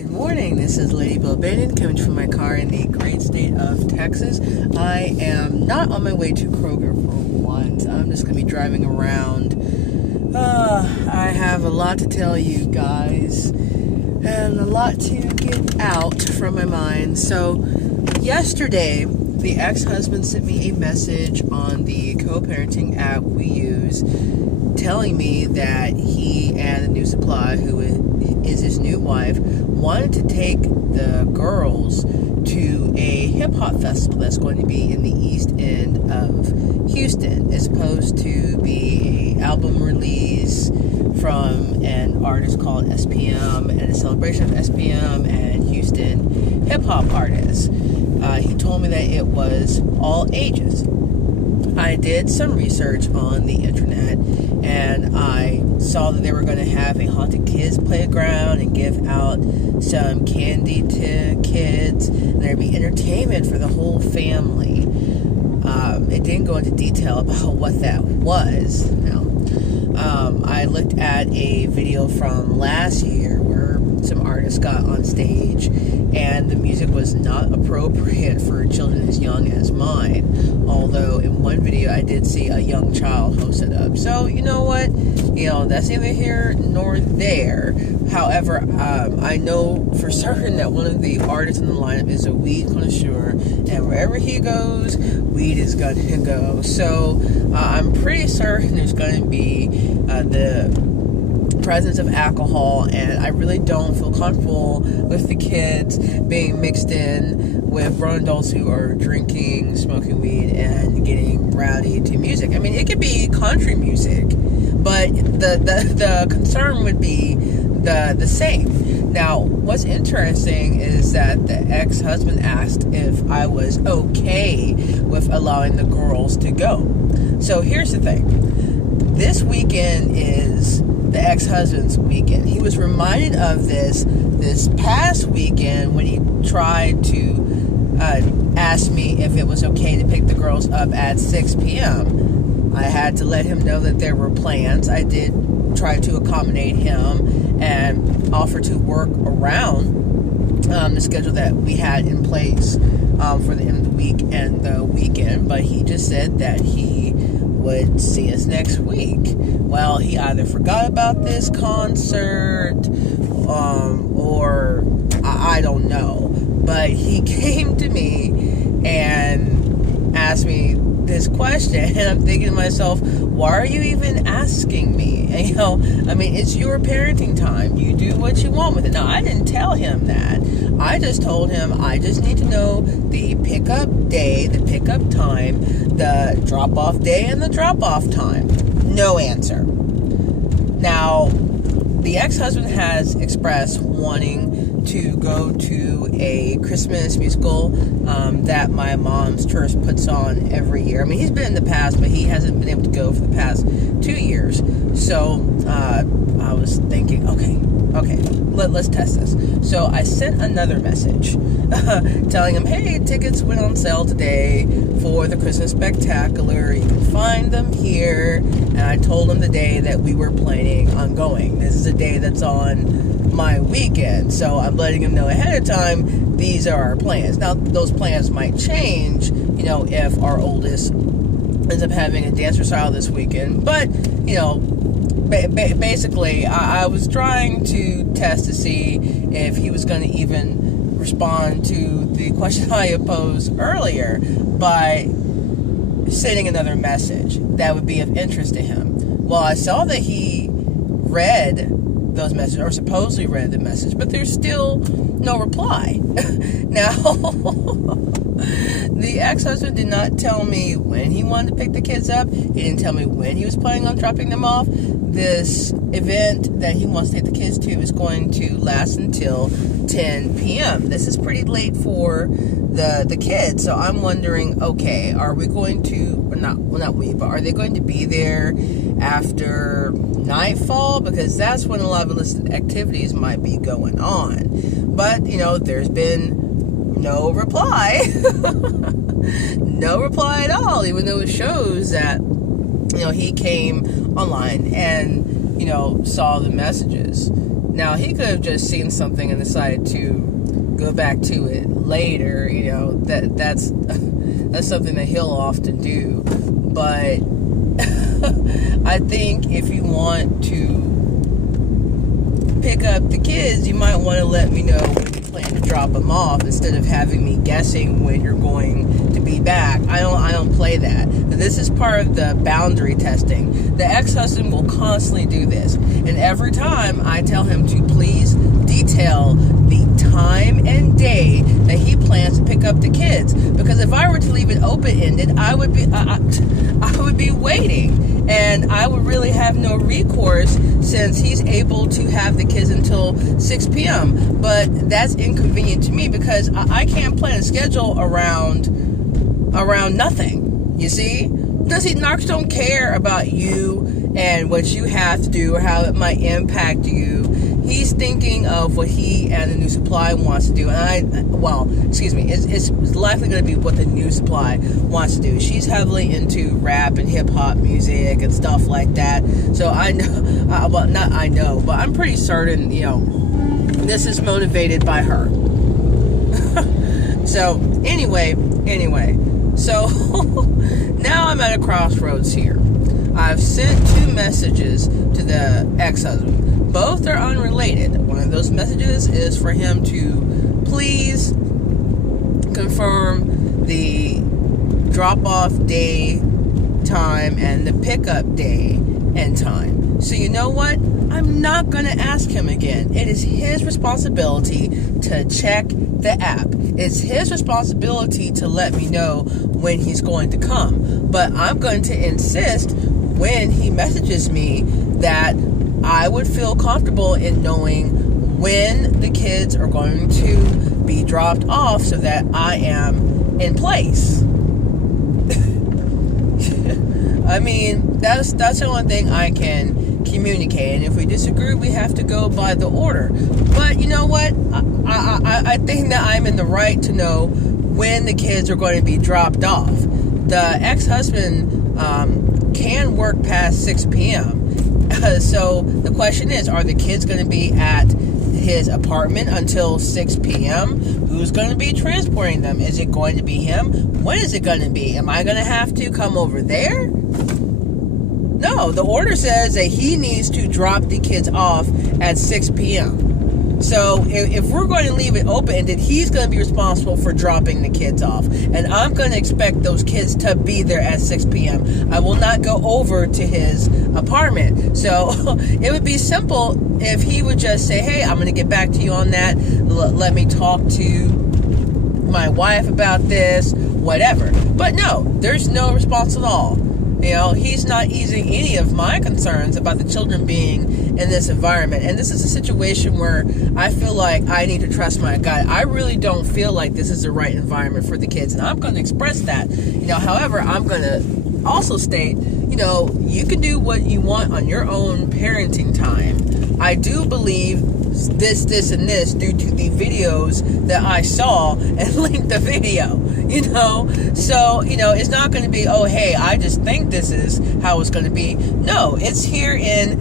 Good morning, this is Lady Bill Bannon coming from my car in the great state of Texas. I am not on my way to Kroger for once. I'm just going to be driving around. I have a lot to tell you guys and a lot to get out from my mind. So yesterday, the ex-husband sent me a message on the co-parenting app we use telling me that he and the new supply, who is his new wife, wanted to take the girls to a hip-hop festival that's going to be in the east end of Houston. It's supposed to be an album release from an artist called SPM and a celebration of SPM and Houston hip-hop artists. He told me that it was all ages. I did some research on the internet and I saw that they were going to have a haunted kids playground and give out some candy to kids, and there'd be entertainment for the whole family. It didn't go into detail about what that was. Now, I looked at a video from last year where some artists got on stage and the music was not appropriate for children as young as mine, although in one video I did see a young child host it up. So you know what, that's neither here nor there. However, I know for certain that one of the artists in the lineup is a weed connoisseur, and wherever he goes, weed is going to go. So I'm pretty certain there's going to be the presence of alcohol, and I really don't feel comfortable with the kids being mixed in with grown adults who are drinking, smoking weed, and getting rowdy to music. I mean, it could be country music, but the concern would be the same. Now, what's interesting is that the ex-husband asked if I was okay with allowing the girls to go. So here's the thing. This weekend is the ex-husband's weekend. He was reminded of this past weekend when he tried to ask me if it was okay to pick the girls up at 6 p.m. I had to let him know that there were plans. I did try to accommodate him and offer to work around the schedule that we had in place for the end of the week and the weekend, but he just said that he would see us next week. Well, he either forgot about this concert or I don't know, but he came to me and asked me this question, and I'm thinking to myself, why are you even asking me? And, I mean, it's your parenting time. You do what you want with it. Now, I didn't tell him that. I just told him I just need to know the pickup day, the pickup time, the drop-off day, and the drop-off time. No answer. Now, the ex-husband has expressed wanting to go to a Christmas musical that my mom's church puts on every year. I mean, he's been in the past, but he hasn't been able to go for the past 2 years. So I was thinking, okay, let's test this. So I sent another message telling him, hey, tickets went on sale today for the Christmas Spectacular. You can find them here. And I told him the day that we were planning on going. This is a day that's on my weekend. So I'm letting him know ahead of time, these are our plans. Now, those plans might change, if our oldest ends up having a dance recital this weekend. But, basically, I was trying to test to see if he was going to even respond to the question I posed earlier by sending another message that would be of interest to him. Well, I saw that he read those messages, or supposedly read the message, but there's still no reply. Now, the ex-husband did not tell me when he wanted to pick the kids up. He didn't tell me when he was planning on dropping them off. This event that he wants to take the kids to is going to last until 10 p.m. This is pretty late for the kids, so I'm wondering, okay, are we going to, not we, but are they going to be there after nightfall? Because that's when a lot of illicit activities might be going on. But, there's been no reply. No reply at all, even though it shows that, he came online and, saw the messages. Now, he could have just seen something and decided to go back to it later. That's something that he'll often do. But I think if you want to pick up the kids, you might want to let me know when you plan to drop them off instead of having me guessing when you're going to be back. I don't play that. This is part of the boundary testing. The ex-husband will constantly do this, and every time I tell him to please detail the time and day that he plans to pick up the kids, because if I were to leave it open-ended, I would be waiting, and I would really have no recourse since he's able to have the kids until 6 p.m. But that's inconvenient to me because I can't plan a schedule around nothing. You see? Because narcs don't care about you and what you have to do or how it might impact you. He's thinking of what he and the new supply wants to do. It's likely going to be what the new supply wants to do. She's heavily into rap and hip-hop music and stuff like that. So I know, but I'm pretty certain, this is motivated by her. So, anyway. So, now I'm at a crossroads here. I've sent 2 messages to the ex-husband. Both are unrelated. One of those messages is for him to please confirm the drop-off day, time, and the pickup day and time. So you know what? I'm not going to ask him again. It is his responsibility to check the app. It's his responsibility to let me know when he's going to come. But I'm going to insist when he messages me that I would feel comfortable in knowing when the kids are going to be dropped off so that I am in place. I mean, that's the only thing I can communicate. And if we disagree, we have to go by the order. But you know what? I think that I'm in the right to know when the kids are going to be dropped off. The ex-husband can work past 6 p.m. So the question is, are the kids going to be at his apartment until 6 p.m.? Who's going to be transporting them? Is it going to be him? When is it going to be? Am I going to have to come over there? No, the order says that he needs to drop the kids off at 6 p.m. So if we're going to leave it open-ended, he's going to be responsible for dropping the kids off. And I'm going to expect those kids to be there at 6 p.m. I will not go over to his apartment. So it would be simple if he would just say, hey, I'm going to get back to you on that. Let me talk to my wife about this, whatever. But no, there's no response at all. He's not easing any of my concerns about the children being in this environment. And this is a situation where I feel like I need to trust my gut. I really don't feel like this is the right environment for the kids. And I'm going to express that. However, I'm going to also state, you can do what you want on your own parenting time. I do believe this, and this due to the videos that I saw and linked the video, So, it's not going to be, oh, hey, I just think this is how it's going to be. No, it's here in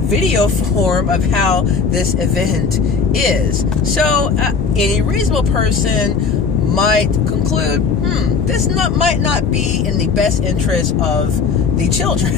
video form of how this event is. So, any reasonable person might conclude, this might not be in the best interest of the children.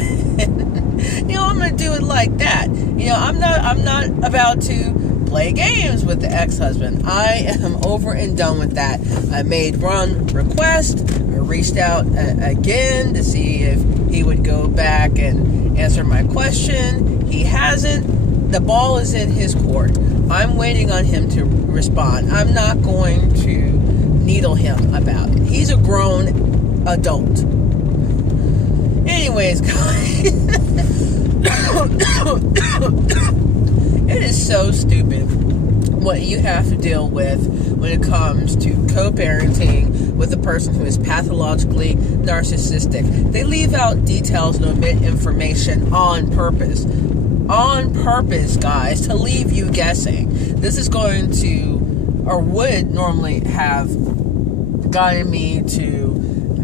I'm going to do it like that. I'm not about to play games with the ex-husband. I am over and done with that. I made one request. I reached out again to see if he would go back and answer my question. He hasn't. The ball is in his court. I'm waiting on him to respond. I'm not going to needle him about it. He's a grown adult. Anyways, guys, it is so stupid what you have to deal with when it comes to co-parenting with a person who is pathologically narcissistic. They leave out details and omit information on purpose. On purpose, guys, to leave you guessing. This is going to, or would normally have gotten me to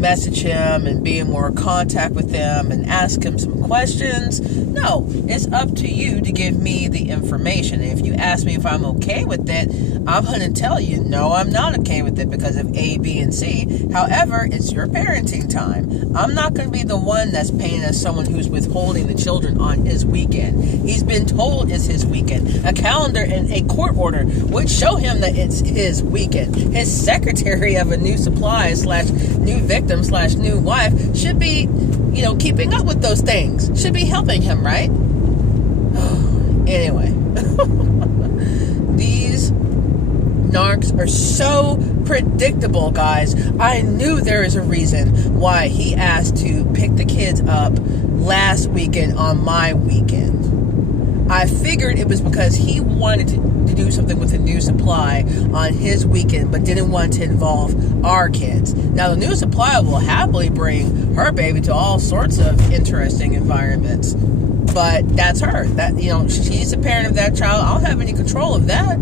message him and be in more contact with him and ask him some questions. No, it's up to you to give me the information. And if you ask me if I'm okay with it, I'm going to tell you, no, I'm not okay with it because of A, B, and C. However, it's your parenting time. I'm not going to be the one that's paying as someone who's withholding the children on his weekend. He's been told it's his weekend. A calendar and a court order would show him that it's his weekend. His secretary of a new supply / new victim / new wife should be, keeping up with those things. Should be helping him, right? Anyway. These narcs are so predictable, guys. I knew there is a reason why he asked to pick the kids up last weekend on my weekend. I figured it was because he wanted to do something with a new supply on his weekend, but didn't want to involve our kids. Now, the new supply will happily bring her baby to all sorts of interesting environments, but that's her. She's the parent of that child. I don't have any control of that.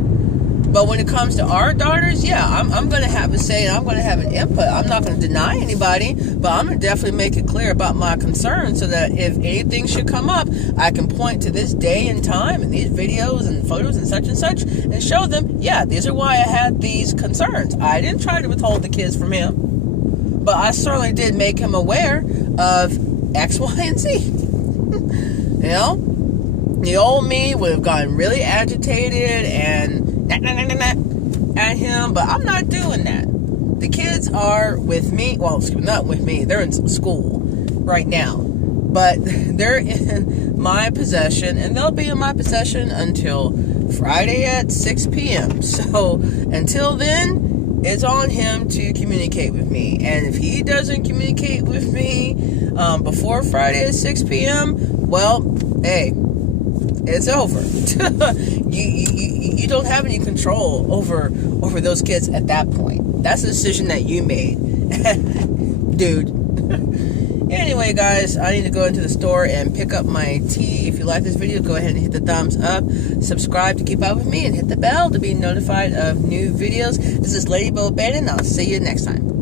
But when it comes to our daughters, yeah, I'm going to have a say and I'm going to have an input. I'm not going to deny anybody, but I'm going to definitely make it clear about my concerns so that if anything should come up, I can point to this day and time and these videos and photos and such and show them, yeah, these are why I had these concerns. I didn't try to withhold the kids from him, but I certainly did make him aware of X, Y, and Z. The old me would have gotten really agitated and at him, but I'm not doing that. The kids are with me. Well, not with me. They're in school right now, but they're in my possession, and they'll be in my possession until Friday at 6 p.m. So until then, it's on him to communicate with me. And if he doesn't communicate with me before Friday at 6 p.m., well, hey, it's over. You don't have any control over those kids at that point. That's a decision that you made. Dude. Anyway, guys, I need to go into the store and pick up my tea. If you like this video, go ahead and hit the thumbs up. Subscribe to keep up with me and hit the bell to be notified of new videos. This is Lady Bo Bannon. I'll see you next time.